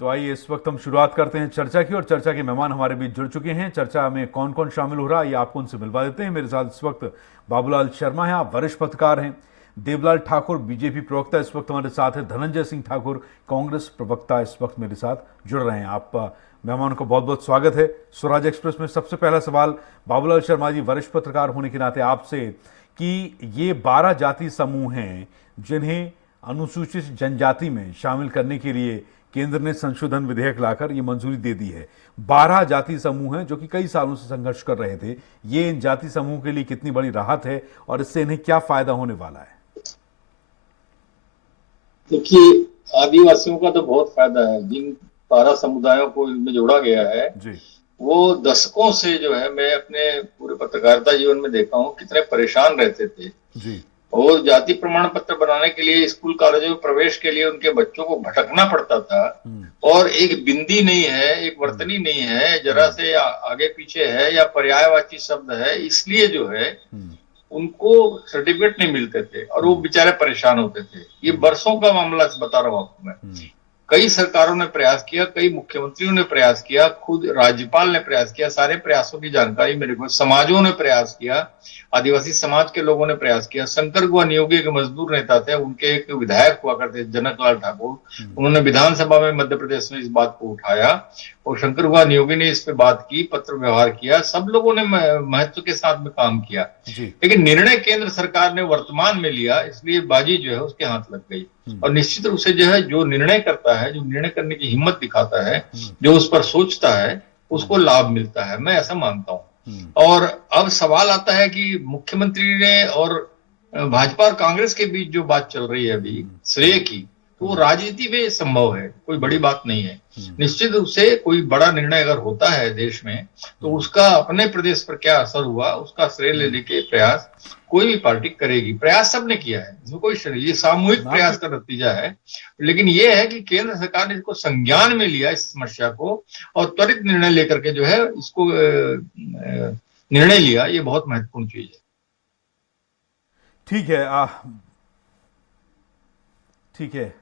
तो आइए इस वक्त हम शुरुआत करते हैं चर्चा की, और चर्चा के मेहमान हमारे बीच जुड़ चुके हैं। चर्चा में कौन कौन शामिल हो रहा है ये आपको उनसे मिलवा देते हैं। मेरे साथ इस वक्त बाबूलाल शर्मा हैं, आप वरिष्ठ पत्रकार हैं। देवलाल ठाकुर बीजेपी प्रवक्ता इस वक्त हमारे साथ है। धनंजय सिंह ठाकुर कांग्रेस प्रवक्ता इस वक्त मेरे साथ जुड़ रहे हैं। आप मेहमानों को बहुत बहुत स्वागत है स्वराज एक्सप्रेस में। सबसे पहला सवाल बाबूलाल शर्मा जी, वरिष्ठ पत्रकार होने के नाते आपसे, कि ये 12 जाति समूह हैं जिन्हें अनुसूचित जनजाति में शामिल करने के लिए केंद्र ने संशोधन विधेयक लाकर ये मंजूरी दे दी है। 12 जाति समूह हैं जो कि कई सालों से संघर्ष कर रहे थे। ये इन जाति समूह के लिए कितनी बड़ी राहत है और इससे इन्हें क्या फायदा होने वाला है? देखिए, आदिवासियों का तो बहुत फायदा है। जिन 12 समुदायों को इनमें जोड़ा गया है जी, वो दशकों से जो है, मैं अपने पूरे पत्रकारिता जीवन में देखा हूँ कितने परेशान रहते थे जी, और जाति प्रमाण पत्र बनाने के लिए स्कूल कॉलेजों में प्रवेश के लिए उनके बच्चों को भटकना पड़ता था। और एक बिंदी नहीं है, एक वर्तनी नहीं है, जरा से आगे पीछे है या पर्यायवाची शब्द है, इसलिए जो है उनको सर्टिफिकेट नहीं मिलते थे और वो बेचारे परेशान होते थे। ये बरसों का मामला बता रहा हूं आपको मैं। कई सरकारों ने प्रयास किया, कई मुख्यमंत्रियों ने प्रयास किया, खुद राज्यपाल ने प्रयास किया। सारे प्रयासों की जानकारी मेरे को, समाजों ने प्रयास किया, आदिवासी समाज के लोगों ने प्रयास किया। शंकर गुहा नियोगी के मजदूर नेता थे, उनके एक विधायक हुआ करते जनकलाल ठाकुर, उन्होंने विधानसभा में मध्य प्रदेश में इस बात को उठाया और शंकर गुहा नियोगी ने इस पे बात की, पत्र व्यवहार किया। सब लोगों ने महत्व के साथ में काम किया, लेकिन निर्णय केंद्र सरकार ने वर्तमान में लिया, इसलिए बाजी जो है उसके हाथ लग गई। और निश्चित रूप से जो है, जो निर्णय करता है, जो निर्णय करने की हिम्मत दिखाता है, जो उस पर सोचता है, उसको लाभ मिलता है, मैं ऐसा मानता हूं। और अब सवाल आता है कि मुख्यमंत्री ने और भाजपा और कांग्रेस के बीच जो बात चल रही है अभी श्रेय की, तो वो राजनीति में संभव है, कोई बड़ी बात नहीं है। निश्चित रूप से कोई बड़ा निर्णय अगर होता है देश में, तो उसका अपने प्रदेश पर क्या असर हुआ, उसका श्रेय लेने के प्रयास कोई भी पार्टी करेगी। प्रयास सबने किया है, इसमें कोई ये सामूहिक प्रयास का नतीजा है। लेकिन ये है कि केंद्र सरकार ने इसको संज्ञान में लिया, इस समस्या को, और त्वरित निर्णय लेकर के जो है इसको निर्णय लिया। ये बहुत महत्वपूर्ण चीज है। ठीक है, ठीक है,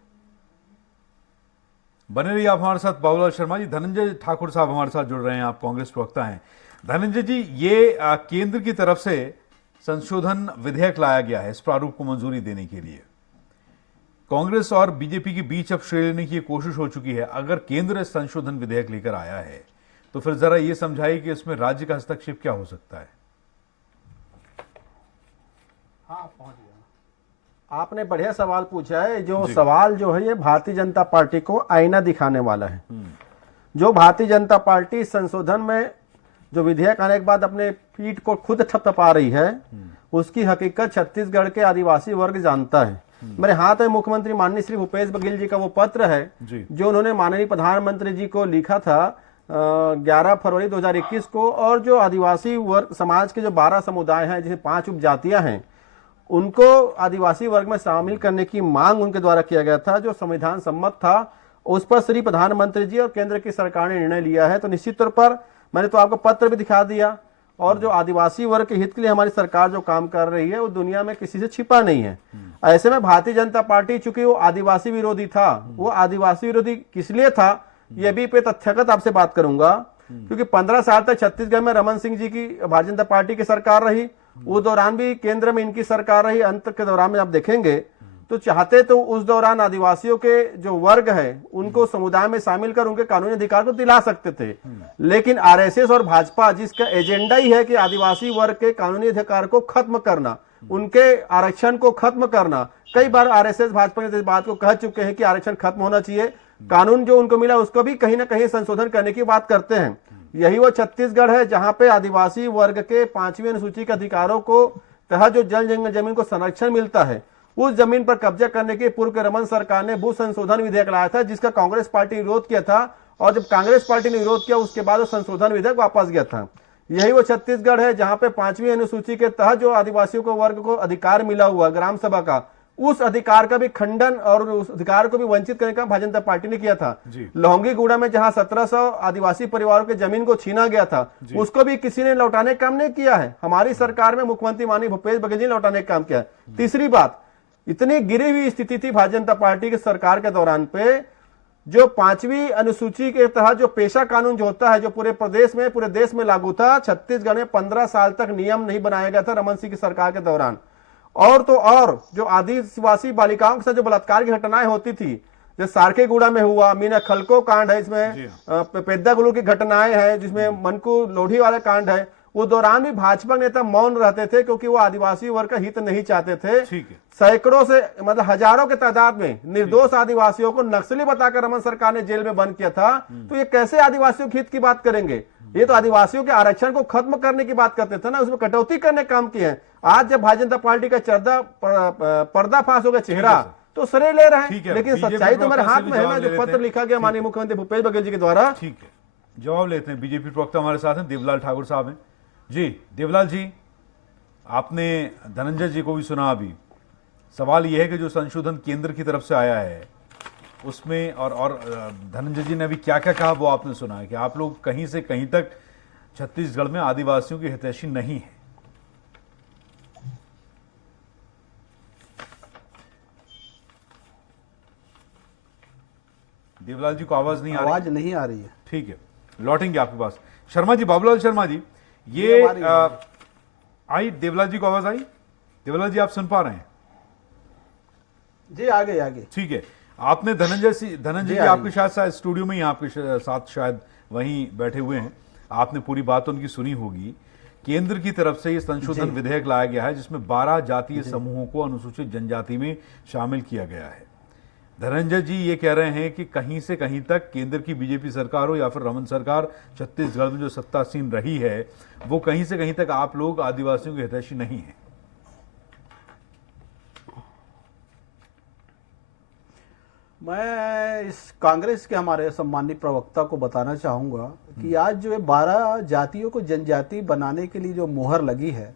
बने रहिए आप हमारे साथ बाबूलाल शर्मा जी। धनंजय ठाकुर साहब हमारे साथ जुड़ रहे हैं, आप कांग्रेस प्रवक्ता हैं। धनंजय जी, ये केंद्र की तरफ से संशोधन विधेयक लाया गया है इस प्रारूप को मंजूरी देने के लिए। कांग्रेस और बीजेपी के बीच अब श्रेय लेने की कोशिश हो चुकी है। अगर केंद्र संशोधन विधेयक लेकर आया है तो फिर जरा ये समझाइए कि इसमें राज्य का हस्तक्षेप क्या हो सकता है? हाँ, पहुंच गया। आपने बढ़िया सवाल पूछा है। जो सवाल जो है, ये भारतीय जनता पार्टी को आईना दिखाने वाला है। जो भारतीय जनता पार्टी संशोधन में जो विधेयक आने के बाद अपने पीठ को खुद थपथपा रही है, उसकी हकीकत छत्तीसगढ़ के आदिवासी वर्ग जानता है। मेरे हाथ में मुख्यमंत्री माननीय श्री भूपेश बघेल जी का वो पत्र है जो उन्होंने माननीय प्रधानमंत्री जी को लिखा था 11 फरवरी 2021 को। और जो आदिवासी वर्ग समाज के जो 12 समुदाय हैं, जैसे 5 उपजातियां हैं, उनको आदिवासी वर्ग में शामिल करने की मांग उनके द्वारा किया गया था, जो संविधान सम्मत था। उस पर श्री प्रधानमंत्री जी और केंद्र की सरकार ने निर्णय लिया है। तो निश्चित तौर पर मैंने तो आपको पत्र भी दिखा दिया, और जो आदिवासी वर्ग के हित के लिए हमारी सरकार जो काम कर रही है, वो दुनिया में किसी से छिपा नहीं है। ऐसे में भारतीय जनता पार्टी, चूंकि वो आदिवासी विरोधी था, वो आदिवासी विरोधी किस लिए था, ये भी पे तथ्यगत आपसे बात करूंगा। क्योंकि 15 साल तक छत्तीसगढ़ में रमन सिंह जी की भारतीय जनता पार्टी की सरकार रही, उस दौरान भी केंद्र में इनकी सरकार रही। अंत के दौरान में आप देखेंगे तो चाहते तो उस दौरान आदिवासियों के जो वर्ग है उनको समुदाय में शामिल कर उनके कानूनी अधिकार को दिला सकते थे। लेकिन आरएसएस और भाजपा, जिसका एजेंडा ही है कि आदिवासी वर्ग के कानूनी अधिकार को खत्म करना, उनके आरक्षण को खत्म करना, कई बार आरएसएस भाजपा ने इस बात को कह चुके हैं कि आरक्षण खत्म होना चाहिए, कानून जो उनको मिला उसको भी कहीं ना कहीं संशोधन करने की बात करते हैं। यही वो छत्तीसगढ़ है जहां पे आदिवासी वर्ग के 5वीं अनुसूची के अधिकारों को तहत जो जल जंगल जमीन को संरक्षण मिलता है, उस जमीन पर कब्जा करने की पूर्व के रमन सरकार ने भू संशोधन विधेयक लाया था, जिसका कांग्रेस पार्टी विरोध किया था। और जब कांग्रेस पार्टी ने विरोध किया, उसके बाद संशोधन विधेयक वापस गया था। यही वो छत्तीसगढ़ है जहां पे 5वीं अनुसूची के तहत जो आदिवासियों को वर्ग को अधिकार मिला हुआ ग्राम सभा का, उस अधिकार का भी खंडन और उस अधिकार को भी वंचित करने का भारतीय जनता पार्टी ने किया था। लोहंगीगुड़ा में जहां 1700 आदिवासी परिवारों के जमीन को छीना गया था, उसको भी किसी ने लौटाने का काम नहीं किया है। हमारी सरकार में मुख्यमंत्री माननीय भूपेश बघेल जी ने लौटाने का काम किया। तीसरी बात, इतनी गिरी हुई स्थिति थी भारतीय जनता पार्टी की सरकार के दौरान पे जो 5वीं अनुसूची के तहत जो पेशा कानून जो होता है, जो पूरे देश में लागू था, छत्तीसगढ़ में 15 साल तक नियम नहीं बनाया गया था रमन सिंह की सरकार के दौरान। और तो और जो आदिवासी बालिकाओं के साथ जो बलात्कार की घटनाएं होती थी, जो सारकेगुड़ा में हुआ, मीना खलको कांड है, इसमें पेद्दागुलू की घटनाएं हैं, जिसमें मनकू लोढ़ी वाला कांड है, उस दौरान भी भाजपा नेता मौन रहते थे क्योंकि वो आदिवासी वर्ग का हित नहीं चाहते थे। सैकड़ों से मतलब हजारों के तादाद में निर्दोष आदिवासियों को नक्सली बताकर रमन सरकार ने जेल में बंद किया था। तो ये कैसे आदिवासियों के हित की बात करेंगे? ये तो आदिवासियों के आरक्षण को खत्म करने की बात करते थे ना, उसमें कटौती करने का काम किए हैं। आज जब भारतीय जनता पार्टी का पर्दाफाश हो गया चेहरा, तो श्रेय ले रहे हैं, लेकिन सच्चाई तो मेरे हाथ में है ना, जो पत्र लिखा गया माननीय मुख्यमंत्री भूपेश बघेल जी के द्वारा। ठीक है, जवाब लेते हैं। बीजेपी प्रवक्ता हमारे साथ हैं, देवलाल ठाकुर साहब हैं। जी देवलाल जी, आपने धनंजय जी को भी सुना। अभी सवाल यह है कि जो संशोधन केंद्र की तरफ से आया है उसमें और धनंजय जी ने अभी क्या क्या कहा वो आपने सुना है कि आप लोग कहीं से कहीं तक छत्तीसगढ़ में आदिवासियों की हितैषी नहीं है। देवलाल जी को आवाज नहीं आ रही है। ठीक है, लौटेंगे आपके पास। शर्मा जी, बाबूलाल शर्मा जी, ये आई देवलाल जी को आवाज आई? देवलाल जी आप सुन पा रहे हैं? जी आगे। ठीक है, आपने धनंजय जी आपके शायद स्टूडियो में ही आपके साथ शायद वहीं बैठे हुए हैं, आपने पूरी बात उनकी सुनी होगी। केंद्र की तरफ से ये संशोधन विधेयक लाया गया है जिसमें 12 जातीय समूहों को अनुसूचित जनजाति में शामिल किया गया है। धनंजय जी ये कह रहे हैं कि कहीं से कहीं तक केंद्र की बीजेपी सरकार हो या फिर रमन सरकार, छत्तीसगढ़ में जो सत्तासीन रही है, वो कहीं से कहीं तक आप लोग आदिवासियों के हितैषी नहीं है। मैं इस कांग्रेस के हमारे सम्मानित प्रवक्ता को बताना चाहूंगा कि आज जो 12 जातियों को जनजाति बनाने के लिए जो मुहर लगी है,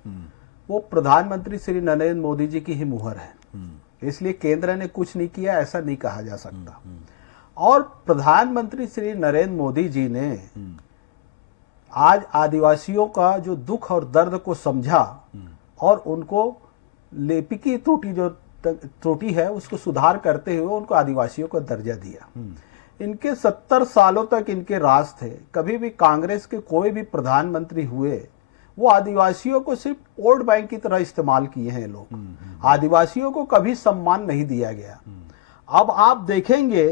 वो प्रधानमंत्री श्री नरेंद्र मोदी जी की ही मुहर है। इसलिए केंद्र ने कुछ नहीं किया ऐसा नहीं कहा जा सकता। और प्रधानमंत्री श्री नरेंद्र मोदी जी ने आज आदिवासियों का जो दुख और दर्द को समझा और उनको लिपिकी त्रुटि है उसको सुधार करते हुए उनको आदिवासियों को दर्जा दिया। इनके 70 सालों तक इनके राज थे, कभी भी कांग्रेस के कोई भी प्रधानमंत्री हुए वो आदिवासियों को सिर्फ वोट बैंक की तरह इस्तेमाल किए हैं लोग। आदिवासियों को कभी सम्मान नहीं दिया गया। अब आप देखेंगे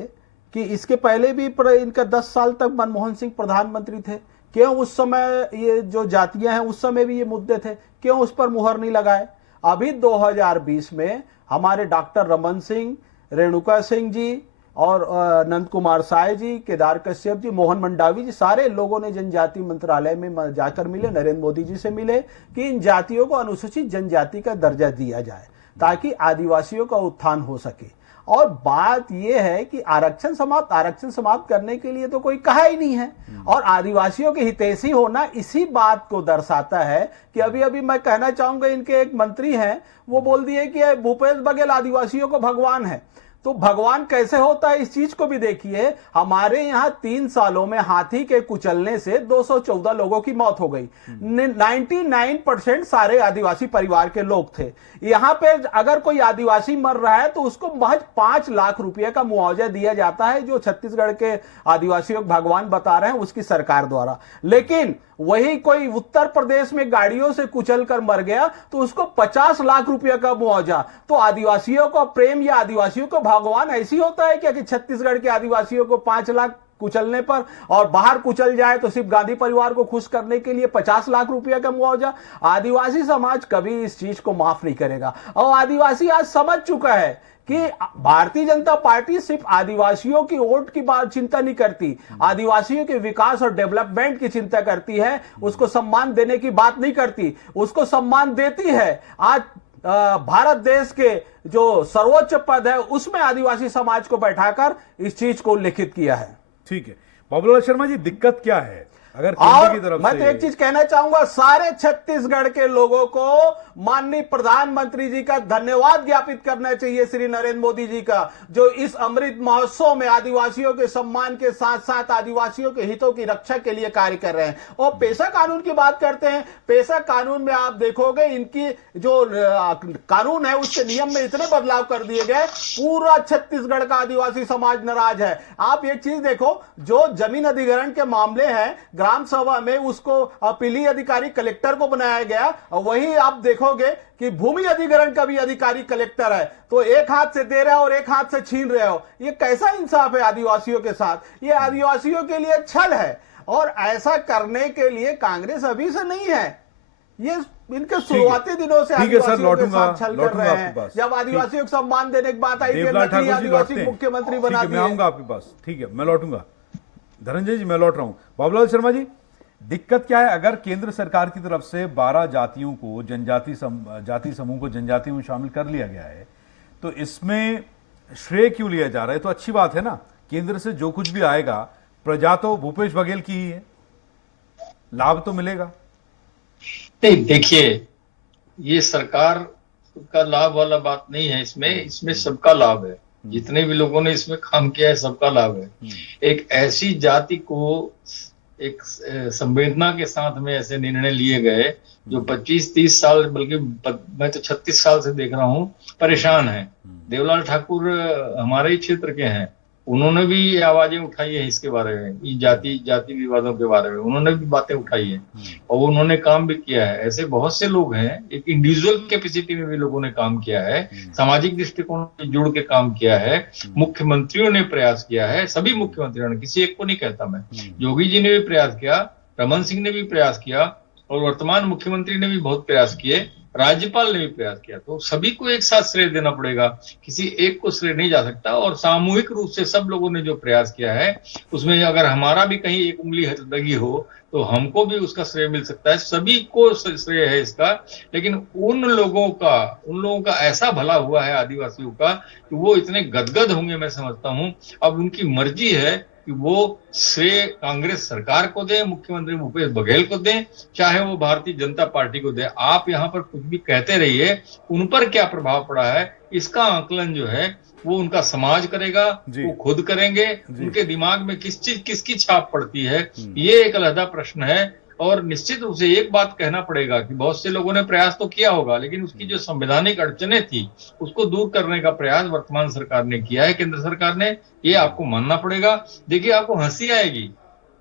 कि इसके पहले भी इनका 10 साल तक मनमोहन सिंह प्रधानमंत्री थे, क्यों उस समय ये जो जातियां हैं उस समय भी ये मुद्दे थे, क्यों उस पर मुहर नहीं लगाए? अभी 2020 में हमारे डॉक्टर रमन सिंह, रेणुका सिंह जी और नंद कुमार साय जी, केदार कश्यप जी, मोहन मंडावी जी, सारे लोगों ने जनजाति मंत्रालय में जाकर मिले, नरेंद्र मोदी जी से मिले कि इन जातियों को अनुसूचित जनजाति का दर्जा दिया जाए ताकि आदिवासियों का उत्थान हो सके। और बात यह है कि आरक्षण समाप्त करने के लिए तो कोई कहा ही नहीं है। और आदिवासियों के हितैषी होना इसी बात को दर्शाता है कि अभी मैं कहना चाहूंगा, इनके एक मंत्री हैं वो बोल दिए कि भूपेश बघेल आदिवासियों को भगवान है। तो भगवान कैसे होता है इस चीज को भी देखिए। हमारे यहाँ 3 सालों में हाथी के कुचलने से 214 लोगों की मौत हो गई। 99% सारे आदिवासी परिवार के लोग थे। यहाँ पे अगर कोई आदिवासी मर रहा है तो उसको महज 5 लाख रुपए का मुआवजा दिया जाता है, जो छत्तीसगढ़ के आदिवासियों को भगवान बता रहे हैं उसकी सरकार द्वारा। लेकिन वही कोई उत्तर प्रदेश में गाड़ियों से कुचल कर मर गया तो उसको 50 लाख रुपए का मुआवजा। तो आदिवासियों का प्रेम या आदिवासियों को भगवान ऐसी होता है क्या कि छत्तीसगढ़ के आदिवासियों को 5 लाख कुचलने पर और बाहर कुचल जाए तो सिर्फ गांधी परिवार को खुश करने के लिए 50 लाख रुपए का मुआवजा? आदिवासी समाज कभी इस चीज को माफ नहीं करेगा। और आदिवासी आज समझ चुका है कि भारतीय जनता पार्टी सिर्फ आदिवासियों की वोट की बात चिंता नहीं करती, आदिवासियों के विकास और डेवलपमेंट की चिंता करती है। उसको सम्मान देने की बात नहीं करती, उसको सम्मान देती है। आज भारत देश के जो सर्वोच्च पद है उसमें आदिवासी समाज को बैठाकर इस चीज को उल्लेखित किया है। ठीक है, बाबूलाल शर्मा जी, दिक्कत क्या है? अगर केंद्र और की तरफ मैं से तो एक चीज कहना चाहूंगा, सारे छत्तीसगढ़ के लोगों को माननीय प्रधानमंत्री जी का धन्यवाद ज्ञापित करना चाहिए, श्री नरेंद्र मोदी जी का, जो इस अमृत महोत्सव में आदिवासियों के सम्मान के साथ साथ आदिवासियों के हितों की रक्षा के लिए कार्य कर रहे हैं। और पेशा कानून की बात करते हैं, पेशा कानून में आप देखोगे इनकी जो कानून है उसके नियम में इतने बदलाव कर दिए गए, पूरा छत्तीसगढ़ का आदिवासी समाज नाराज है। आप एक चीज देखो, जो जमीन अधिग्रहण के मामले हैं ग्राम सभा में, उसको अपीली अधिकारी कलेक्टर को बनाया गया, और वही आप देखोगे कि भूमि अधिग्रहण का भी अधिकारी कलेक्टर है। तो एक हाथ से दे रहे हो और एक हाथ से छीन रहे हो, ये कैसा इंसाफ है आदिवासियों के साथ? ये आदिवासियों के लिए छल है, और ऐसा करने के लिए कांग्रेस अभी से नहीं है, ये इनके शुरुआती दिनों से ठीक है सर, आदिवासियों के लौटूंगा साथ छल कर रहे आपके हैं। पास। जब आदिवासियों को सम्मान देने की बात आई थी, देवलाल नकली ठाकुर जी आदिवासी लौटते हैं। मुख्यमंत्री ठीक है, बना मैं दिए। आऊंगा आपके पास, ठीक है, मैं लौटूंगा। धनंजय जी, मैं लौट रहा हूं। बाबूलाल शर्मा जी, दिक्कत क्या है? अगर केंद्र सरकार की तरफ से 12 जातियों को, जाति समूह को जनजाति में शामिल कर लिया गया है, तो इसमें श्रेय क्यों लिया जा रहा है? तो अच्छी बात है ना, केंद्र से जो कुछ भी आएगा प्रजा तो भूपेश बघेल की ही है, लाभ तो मिलेगा। नहीं, देखिए, ये सरकार का लाभ वाला बात नहीं है, इसमें सबका लाभ है। जितने भी लोगों ने इसमें काम किया है सबका लाभ है। एक ऐसी जाति को एक संवेदना के साथ में ऐसे निर्णय लिए गए जो 25-30 साल, बल्कि मैं तो 36 साल से देख रहा हूं, परेशान है। देवलाल ठाकुर हमारे ही क्षेत्र के हैं, उन्होंने भी आवाजें उठाई है इसके बारे में, इन जाति विवादों के बारे में उन्होंने भी बातें उठाई है, और उन्होंने काम भी किया है। ऐसे बहुत से लोग हैं, एक इंडिविजुअल कैपेसिटी में भी लोगों ने काम किया है, सामाजिक दृष्टिकोण से जुड़ के काम किया है, मुख्यमंत्रियों ने प्रयास किया है, सभी मुख्यमंत्रियों ने, किसी एक को नहीं कहता मैं, योगी जी ने भी प्रयास किया, रमन सिंह ने भी प्रयास किया, और वर्तमान मुख्यमंत्री ने भी बहुत प्रयास किए, राज्यपाल ने भी प्रयास किया। तो सभी को एक साथ श्रेय देना पड़ेगा, किसी एक को श्रेय नहीं जा सकता। और सामूहिक रूप से सब लोगों ने जो प्रयास किया है उसमें अगर हमारा भी कहीं एक उंगली लगी हो तो हमको भी उसका श्रेय मिल सकता है, सभी को श्रेय है इसका। लेकिन उन लोगों का ऐसा भला हुआ है आदिवासियों का कि वो इतने गदगद होंगे, मैं समझता हूं। अब उनकी मर्जी है कि वो श्रेय कांग्रेस सरकार को दें, मुख्यमंत्री भूपेश बघेल को दें, चाहे वो भारतीय जनता पार्टी को दें। आप यहाँ पर कुछ भी कहते रहिए, उन पर क्या प्रभाव पड़ा है इसका आकलन जो है वो उनका समाज करेगा, वो खुद करेंगे। उनके दिमाग में किसकी छाप पड़ती है, ये एक अलग प्रश्न है। और निश्चित रूप से एक बात कहना पड़ेगा कि बहुत से लोगों ने प्रयास तो किया होगा, लेकिन उसकी जो संवैधानिक अड़चने थी उसको दूर करने का प्रयास वर्तमान सरकार ने किया है, केंद्र सरकार ने, ये आपको मानना पड़ेगा। देखिए, आपको हंसी आएगी,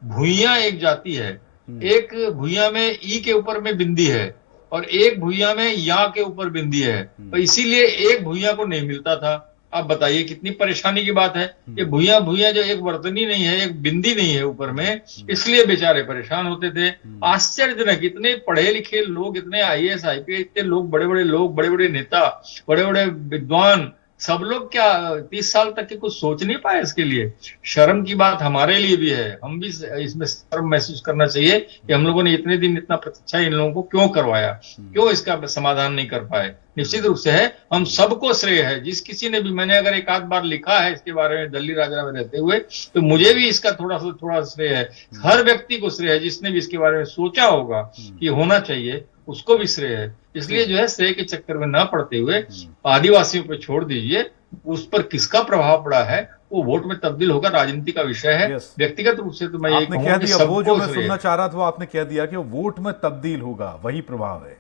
भुइयां एक जाति है, एक भुइयां में ई के ऊपर में बिंदी है और एक भुइयां में या के ऊपर बिंदी है, तो इसीलिए एक भुइयां को नहीं मिलता था। आप बताइए कितनी परेशानी की बात है। ये भुइयां जो एक वर्तनी नहीं है, एक बिंदी नहीं है ऊपर में, इसलिए बेचारे परेशान होते थे। आश्चर्यजनक, इतने पढ़े लिखे लोग, इतने IAS IPS इतने लोग, बड़े बड़े लोग, बड़े बड़े नेता, बड़े बड़े विद्वान, सब लोग क्या 30 साल तक के कुछ सोच नहीं पाए इसके लिए? शर्म की बात हमारे लिए भी है, हम भी इसमें शर्म महसूस करना चाहिए कि हम लोगों ने इतने दिन इतना प्रतीक्षा इन लोगों को क्यों करवाया, क्यों इसका समाधान नहीं कर पाए। निश्चित रूप से है, हम सबको श्रेय है। जिस किसी ने भी, मैंने अगर एक आध बार लिखा है इसके बारे में दिल्ली राजरा में रहते हुए, तो मुझे भी इसका थोड़ा श्रेय है। हर व्यक्ति को श्रेय है जिसने भी इसके बारे में सोचा होगा कि होना चाहिए, उसको भी श्रेय है। इसलिए जो है श्रेय के चक्कर में ना पड़ते हुए आदिवासियों पर छोड़ दीजिए। उस पर किसका प्रभाव पड़ा है वो वोट में तब्दील होगा, राजनीति का विषय है। व्यक्तिगत रूप से तो मैं यही कहूंगा कि वो जो मैं सुनना चाह रहा था वो आपने कह दिया कि वोट में तब्दील होगा, वही प्रभाव है।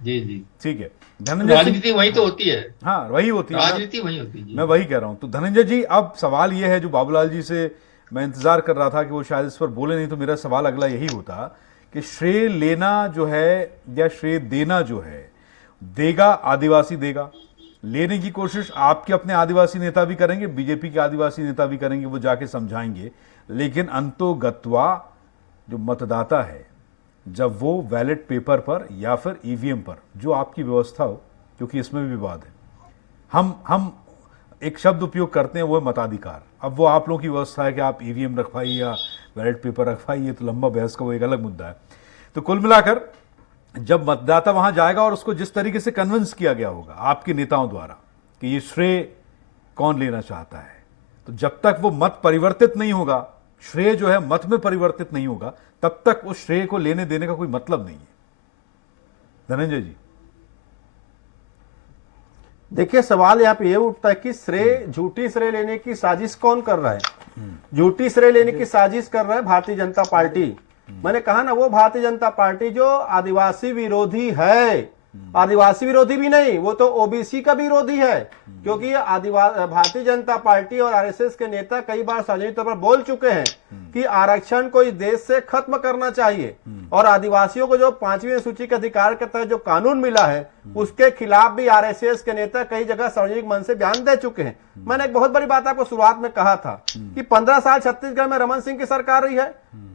जी, ठीक है। राजनीति वही तो होती है। हाँ, वही होती है, राजनीति वही होती है। मैं वही कह रहा हूं। तो धनंजय जी, अब सवाल ये है जो बाबूलाल जी से मैं इंतजार कर रहा था कि वो शायद इस पर बोले नहीं, तो मेरा सवाल अगला यही होता कि श्रेय लेना जो है या श्रेय देना जो है, देगा आदिवासी देगा, लेने की कोशिश आपके अपने आदिवासी नेता भी करेंगे, बीजेपी के आदिवासी नेता भी करेंगे, वो जाके समझाएंगे। लेकिन अंतोगत्वा जो मतदाता है, जब वो बैलेट पेपर पर या फिर EVM पर, जो आपकी व्यवस्था हो, क्योंकि इसमें भी विवाद है, हम एक शब्द उपयोग करते हैं, वो है मताधिकार। अब वो आप लोगों की व्यवस्था है कि आप EVM रखवाइए या बैलेट पेपर रखवाइए, तो लंबा बहस का वो एक अलग मुद्दा है। तो कुल मिलाकर जब मतदाता वहां जाएगा और उसको जिस तरीके से कन्विंस किया गया होगा आपके नेताओं द्वारा कि ये श्रेय कौन लेना चाहता है, तो जब तक वो मत परिवर्तित नहीं होगा श्रेय जो है मत में परिवर्तित नहीं होगा, तब तक उस श्रेय को लेने देने का कोई मतलब नहीं है। धनंजय जी, देखिए सवाल यहाँ पे ये उठता है कि श्रेय, झूठी श्रेय लेने की साजिश कौन कर रहा है? झूठी श्रेय लेने की साजिश कर रहा है भारतीय जनता पार्टी। मैंने कहा ना, वो भारतीय जनता पार्टी जो आदिवासी विरोधी है, आदिवासी विरोधी भी नहीं, वो तो ओबीसी का भी विरोधी है। क्योंकि भारतीय जनता पार्टी और आरएसएस के नेता कई बार सार्वजनिक तौर पर बोल चुके हैं कि आरक्षण को इस देश से खत्म करना चाहिए और आदिवासियों को जो 5वीं अनुसूची के अधिकार के तहत जो कानून मिला है उसके खिलाफ भी आरएसएस के नेता कई जगह सार्वजनिक मंच से बयान दे चुके हैं। मैंने एक बहुत बड़ी बात आपको शुरुआत में कहा था कि 15 साल छत्तीसगढ़ में रमन सिंह की सरकार रही है।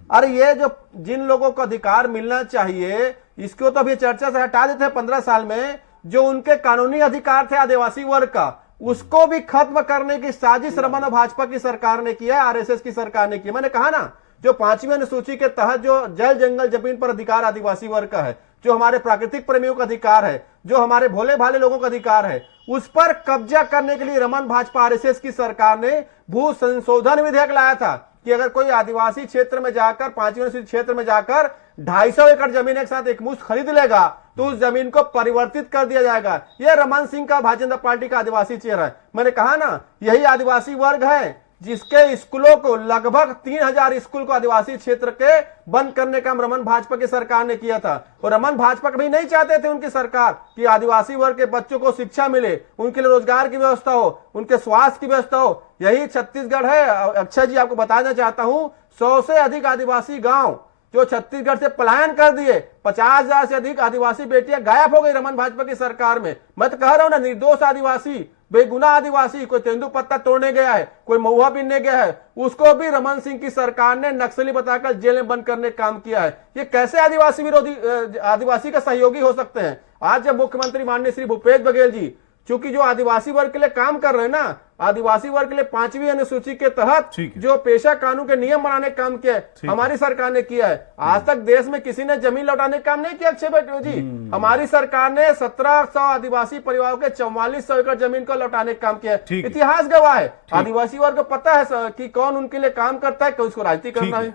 अरे ये जो जिन लोगों को अधिकार मिलना चाहिए इसको तो अभी चर्चा से हटा देते हैं। 15 साल में जो उनके कानूनी अधिकार थे आदिवासी वर्ग का, उसको भी खत्म करने की साजिश रमन और भाजपा की सरकार ने किया, आरएसएस की सरकार ने किया। मैंने कहा ना, जो 5वीं अनुसूची के तहत जो जल जंगल जमीन पर अधिकार आदिवासी वर्ग का है, जो हमारे प्राकृतिक प्रेमियों का अधिकार है, जो हमारे भोले भाले लोगों का अधिकार है, उस पर कब्जा करने के लिए रमन भाजपा आरएसएस की सरकार ने भू संशोधन विधेयक लाया था कि अगर कोई आदिवासी क्षेत्र में जाकर, 5वीं अनुसूची क्षेत्र में जाकर 250 एकड़ जमीन एक साथ एकमुश्त खरीद लेगा तो उस जमीन को परिवर्तित कर दिया जाएगा। यह रमन सिंह का भारतीय जनता पार्टी का आदिवासी चेहरा है। मैंने कहा ना, यही आदिवासी वर्ग है जिसके स्कूलों को, लगभग 3000 स्कूल को आदिवासी क्षेत्र के बंद करने का रमन भाजपा की सरकार ने किया था। और रमन भाजपा कभी नहीं चाहते थे उनकी सरकार कि आदिवासी वर्ग के बच्चों को शिक्षा मिले, उनके लिए रोजगार की व्यवस्था हो, उनके स्वास्थ्य की व्यवस्था हो। यही छत्तीसगढ़ है। अक्षय जी, आपको बताना चाहता हूं, 100 से अधिक आदिवासी गांव जो छत्तीसगढ़ से पलायन कर दिए, 50,000 से अधिक आदिवासी बेटियां गायब हो गई रमन भाजपा की सरकार में। मैं तो कह रहा हूं ना, निर्दोष आदिवासी, बेगुनाह आदिवासी, कोई तेंदुपत्ता तोड़ने गया है, कोई महुआ बीनने गया है, उसको भी रमन सिंह की सरकार ने नक्सली बताकर जेल में बंद करने का काम किया है। ये कैसे आदिवासी विरोधी, आदिवासी का सहयोगी हो सकते हैं? आज जब मुख्यमंत्री माननीय श्री भूपेश बघेल जी, चूंकि जो आदिवासी वर्ग के लिए काम कर रहे हैं ना, आदिवासी वर्ग के लिए 5वीं अनुसूची के तहत जो पेशा कानून के नियम बनाने का काम किया है, हमारी सरकार ने किया है। आज तक देश में किसी ने जमीन लौटाने का काम नहीं किया अक्षय जी। हमारी सरकार ने 1700 आदिवासी परिवारों के 4400 एकड़ जमीन को लौटाने का काम किया है। इतिहास गवाह है। आदिवासी वर्ग को पता है कि कौन उनके लिए काम करता है, कौन उसको राजनीति करना है।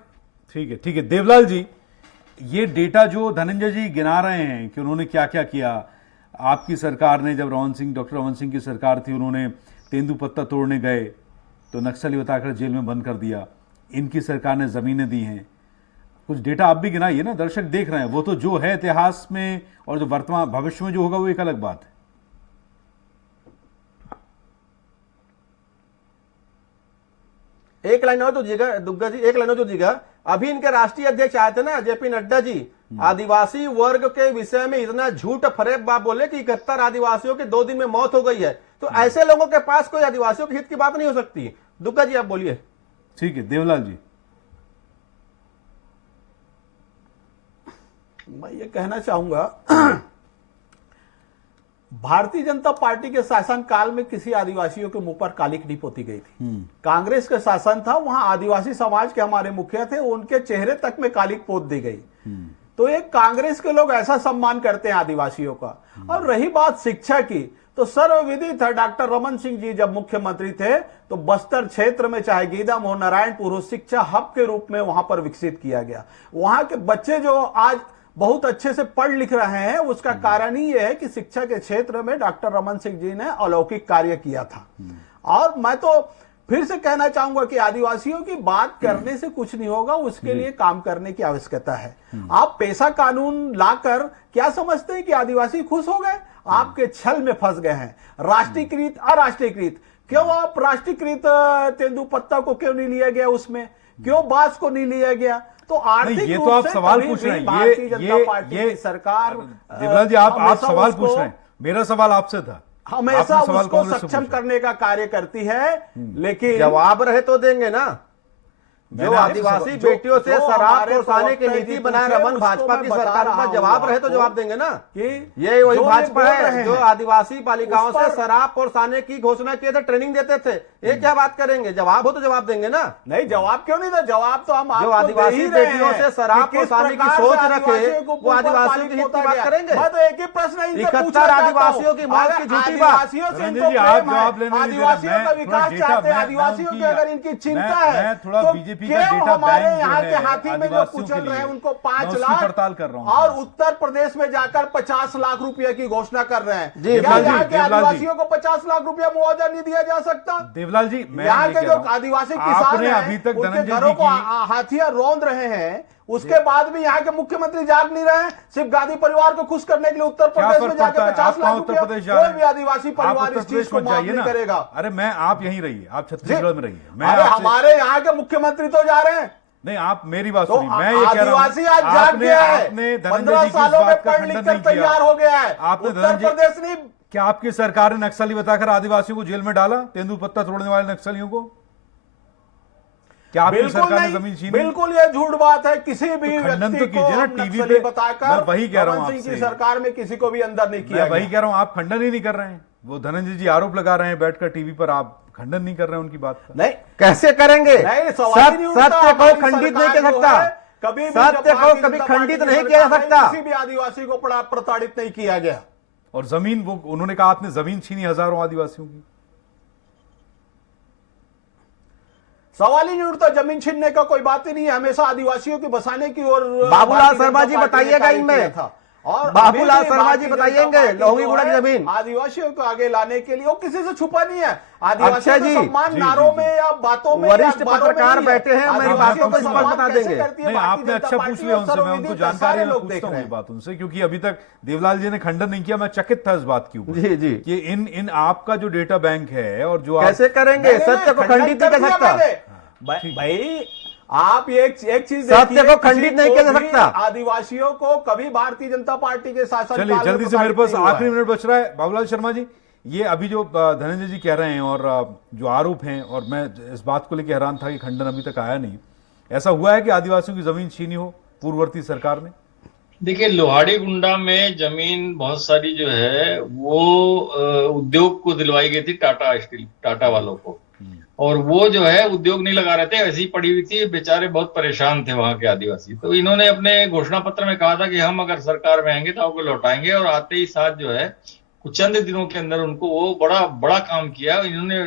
ठीक है देवलाल जी, ये डेटा जो धनंजय जी गिना रहे हैं कि उन्होंने क्या क्या किया, आपकी सरकार ने, जब डॉक्टर रमन सिंह की सरकार थी, उन्होंने तेंदुपत्ता तोड़ने गए तो नक्सली बताकर जेल में बंद कर दिया। इनकी सरकार ने जमीनें दी हैं। कुछ डेटा आप भी गिनाइए ना, दर्शक देख रहे हैं। वो तो जो है इतिहास में, और जो वर्तमान भविष्य में जो होगा वो एक अलग बात है। एक लाइन और तो जीगा दुग्गा जी, एक लाइन और जो जीगा, अभी इनके राष्ट्रीय अध्यक्ष आए थे ना, जेपी नड्डा जी, आदिवासी वर्ग के विषय में इतना झूठ फरेब बात बोले कि 71 आदिवासियों के 2 दिन में मौत हो गई है। तो ऐसे लोगों के पास कोई आदिवासियों के हित की बात नहीं हो सकती। दुग्गा जी, आप बोलिए। ठीक है देवलाल जी। मैं ये कहना चाहूंगा, भारतीय जनता पार्टी के शासन काल में किसी आदिवासियों के मुंह पर कालिक नहीं पोती गई थी। कांग्रेस का शासन था, वहां आदिवासी समाज के हमारे मुखिया थे, उनके चेहरे तक में कालिक पोत दी गई। तो एक कांग्रेस के लोग ऐसा सम्मान करते हैं आदिवासियों का। और रही बात शिक्षा की, तो सर्वविदित है, डॉक्टर रमन सिंह जी जब मुख्यमंत्री थे तो बस्तर क्षेत्र में, चाहे गीदम हो, नारायणपुर हो, शिक्षा हब के रूप में वहां पर विकसित किया गया। वहां के बच्चे जो आज बहुत अच्छे से पढ़ लिख रहे हैं, उसका कारण ही यह है कि शिक्षा के क्षेत्र में डॉक्टर रमन सिंह जी ने अलौकिक कार्य किया था। और मैं तो फिर से कहना चाहूंगा कि आदिवासियों की बात करने से कुछ नहीं होगा, उसके लिए काम करने की आवश्यकता है। आप पेशा कानून लाकर क्या समझते हैं कि आदिवासी खुश हो गए? आपके छल में फंस गए हैं। राष्ट्रीयकृत अराष्ट्रीयकृत, क्यों आप राष्ट्रीयकृत तेंदुपत्ता को क्यों नहीं लिया गया? उसमें क्यों बांस को नहीं लिया गया? तो आर्थिक ये तो आप सवाल पूछ रहे हैं, भारतीय जनता पार्टी की सरकार, देवलाल जी आप सवाल पूछ रहे हैं, मेरा सवाल आपसे था। हमेशा उसको सक्षम करने का कार्य करती है, लेकिन जवाब रहे तो देंगे ना। जो आदिवासी बेटियों से शराब परोसाने की नीति बनाए रमन भाजपा की सरकार का, जवाब रहे तो जवाब देंगे ना कि ये वही भाजपा है जो आदिवासी बालिकाओं से शराब परोसाने की घोषणा किए थे, ट्रेनिंग देते थे। ये क्या बात करेंगे? जवाब हो तो जवाब देंगे ना। नहीं, जवाब क्यों नहीं था? जवाब तो हम जो आदिवासी बेटियों से शराब परोसाने की सोच रखे वो आदिवासियों की हित की बात करेंगे। मैं तो एक ही प्रश्न 71 आदिवासियों की मौत की झूठी बात। आदिवासियों का विकास चाहते हैं, आदिवासियों की अगर इनकी चिंता है थोड़ा बीजेपी बीजेपी का क्यों डेटा हमारे बैंक जो यहाँ के है हाथी में जो आदिवासियों कुचल के रहे हैं लिए, उनको मैं 5 उसकी लाख पड़ताल कर रहा हूं। और उत्तर प्रदेश में जाकर 50 लाख रुपए की घोषणा कर रहे हैं। जी, क्या देवलाल जी, यहाँ के देवलाल जी। आदिवासियों को 50 लाख रुपया मुआवजा नहीं दिया जा सकता? देवलाल जी, मैं यहाँ ये के कह जो रहा हूं, आदिवासी किसान आपने हैं अभी तक उनके धनंजय घरों जी को की हाथियां रौंद रहे हैं, उसके बाद भी यहाँ के मुख्यमंत्री जाग नहीं रहे हैं। सिर्फ गांधी परिवार को खुश करने के लिए उत्तर क्या प्रदेश फर्क में जाकर पड़ता है? 50 आप लाख उत्तर रुपया प्रदेश जा कोई रहे भी हैं? आदिवासी आप परिवार उत्तर इस चीज प्रदेश को मत माफ जाइए नहीं ना। करेगा। अरे मैं, आप यहीं रहिए, आप छत्तीसगढ़ में रहिए। मैं अरे आपसे, हमारे यहाँ के मुख्यमंत्री तो जा रहे हैं। नहीं, आप मेरी बात तो सुनिए, मैं ये कह रहा आदिवासी आज हूं, जाग गया है, आपने धनंजय 15 जी की इस सालों में बात का पढ़ खंडन लिख नहीं कर किया। तैयार हो गया है। आपने उत्तर धनंजय, प्रदेश नहीं। क्या आपकी सरकार ने नक्सली बताकर आदिवासियों को जेल में डाला, तेंदुपत्ता तोड़ने वाले नक्सलियों को? क्या आपकी बिल्कुल सरकार ने नहीं, जमीन छीनी? बिल्कुल ये झूठ बात है। किसी भी तो खंडन व्यक्ति तो को कीजिए ना हम टीवी नक्सली पे। बताकर मैं वही कह रहा हूं रमन सिंह की आपसे। सरकार में किसी को भी अंदर नहीं किया मैं वही गया। कह रहा हूं, आप खंडन ही नहीं कर रहे हैं। वो धनंजय जी आरोप लगा रहे हैं बैठकर टीवी पर, आप खंडन नहीं कर रहे हैं उनकी बात का। नहीं, कैसे करेंगे? नहीं, सवाल ही नहीं उठता। सत्य को हमारी खंडित नहीं सरकार कर जो सकता। है, कभी भी सत्य जब को भारतीय कभी जनता खंडित पार्टी की नहीं किया जा सरकार सकता। है, किसी भी आदिवासी को प्रताड़ित नहीं किया गया। और जमीन, वो उन्होंने कहा आपने जमीन छीनी हजारों आदिवासियों की। सवाल ही नहीं उठता। जमीन छीनने का कोई बात ही नहीं है। हमेशा आदिवासियों की बसाने की ओर बाबूलाल भारतीय शर्मा जनता जी पार्टी ने बताइएगा कार्य इनमें। किया था। और बाबूलाल अभी भी शर्मा जी भारतीय बताइएंगे, जनता पार्टी लोहंगीगुड़ा जो की है, जमीन। आदिवासियों को आगे लाने के लिए वो किसी से छुपा नहीं है। आदिवासियों अक्षय का जी, सम्मान जी, नारों जी, में या बातों में, वरिष्ठ या अखबारों में पत्रकार नहीं है। बैठे हैं, मेरी आदिवासियों बातों को का स्पष्ट सम्मान बता कैसे देंगे। करती है नहीं, भारतीय आपने जनता अच्छा पार्टी पूछ लिया और उनसे, मैं सर्वविदित उनको है, जानकारी सारे में लोग पूछता देख हूँ रहे ये हैं। बात उनसे, क्योंकि अभी तक देवलाल जी ने खंडन नहीं किया। मैं चकित था इस बात के ऊपर जी जी, कि इन आपका जो डेटा बैंक है और जो कैसे करेंगे? नहीं, सत्य को खंडन खंडित नहीं कर दिया सकता। मैंने। भाई आप एक चीज सत्य देखिए, को किसी खंडित नहीं किया जा को भी सकता। आदिवासियों को कभी भारतीय जनता पार्टी के शासन चलिए काल में जल्दी से, मेरे पास प्रताड़ित नहीं हुआ आखिरी है। मिनट बच रहा है। बाबूलाल शर्मा जी, ये अभी जो धनंजय जी कह रहे हैं और जो आरोप हैं, और मैं इस बात को लेकर हैरान था कि खंडन अभी तक आया नहीं, ऐसा हुआ है कि आदिवासियों की जमीन छीनी हो पूर्ववर्ती सरकार ने? देखिए, लोहाड़ी गुंडा में जमीन बहुत सारी जो है वो उद्योग को दिलवाई गई थी, टाटा स्टील, टाटा वालों को। और वो जो है उद्योग नहीं लगा रहे थे, ऐसी ही पड़ी हुई थी। बेचारे बहुत परेशान थे वहां के आदिवासी। तो इन्होंने अपने घोषणा पत्र में कहा था कि हम अगर सरकार में आएंगे तो आपको लौटाएंगे, और आते ही साथ जो है कुछ चंद दिनों के अंदर उनको वो बड़ा बड़ा काम किया। इन्होंने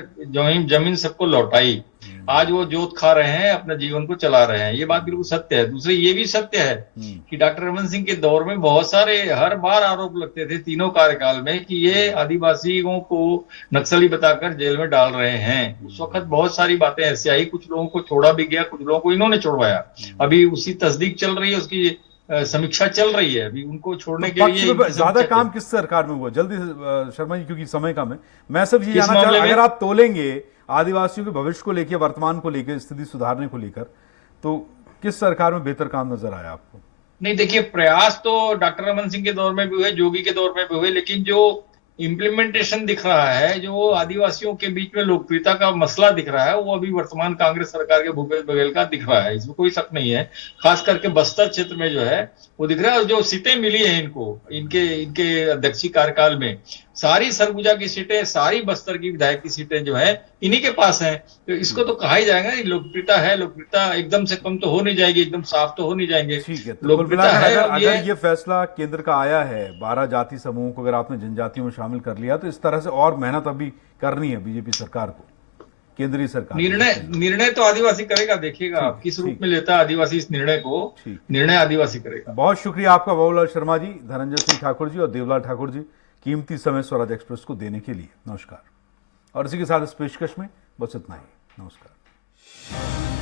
जमीन सबको लौटाई। आज वो जोत खा रहे हैं, अपने जीवन को चला रहे हैं। ये बात बिल्कुल सत्य है। दूसरी ये भी सत्य है कि डॉक्टर रमन सिंह के दौर में बहुत सारे, हर बार आरोप लगते थे तीनों कार्यकाल में कि ये आदिवासियों को नक्सली बताकर जेल में डाल रहे हैं। उस वक्त बहुत सारी बातें ऐसी आई, कुछ लोगों को छोड़ा भी गया, कुछ लोगों को इन्होंने छोड़वाया। अभी उसी तस्दीक चल रही है, उसकी समीक्षा चल रही है अभी। उनको छोड़ने के लिए ज्यादा काम किस सरकार में हुआ? जल्दी से शर्मा जी, क्योंकि समय कम है। मैं सब ये किस जानना चाह मामले रहा हूं, में? अगर आप तोलेंगे आदिवासियों के भविष्य को लेकर, वर्तमान को लेकर, स्थिति सुधारने को लेकर, तो किस सरकार में बेहतर काम नजर आया आपको? नहीं, देखिए, प्रयास तो डॉक्टर रमन सिंह के दौर में भी हुए, जोगी के दौर में भी हुए, लेकिन जो इम्प्लीमेंटेशन दिख रहा है, जो आदिवासियों के बीच में लोकप्रियता का मसला दिख रहा है, वो अभी वर्तमान कांग्रेस सरकार के भूपेश बघेल का दिख रहा है। इसमें कोई शक नहीं है। खास करके बस्तर क्षेत्र में जो है वो दिख रहा है। और जो सीटें मिली हैं इनको, इनके अध्यक्षीय कार्यकाल में, सारी सरगुजा की सीटें, सारी बस्तर की विधायक की सीटें जो है इन्हीं के पास हैं। तो इसको तो कहा ही जाएगा कि लोकप्रियता है। लोकप्रियता एकदम से कम तो हो नहीं जाएगी, एकदम साफ तो हो नहीं जाएंगे। ठीक है, तो कुल लोकप्रियता मिलाकर है। अगर ये फैसला केंद्र का आया है, 12 जाति समूह को अगर आपने जनजातियों में शामिल कर लिया, तो इस तरह से और मेहनत अभी करनी है बीजेपी सरकार को, केंद्रीय सरकार। निर्णय तो आदिवासी करेगा। देखिएगा आप किस रूप में लेता है आदिवासी इस निर्णय को। निर्णय आदिवासी करेगा। बहुत शुक्रिया आपका बाबूलाल शर्मा जी, धनंजय सिंह ठाकुर जी और देवलाल ठाकुर जी, कीमती समय स्वराज एक्सप्रेस को देने के लिए। नमस्कार। और इसी के साथ इस पेशकश में बस इतना ही। नमस्कार।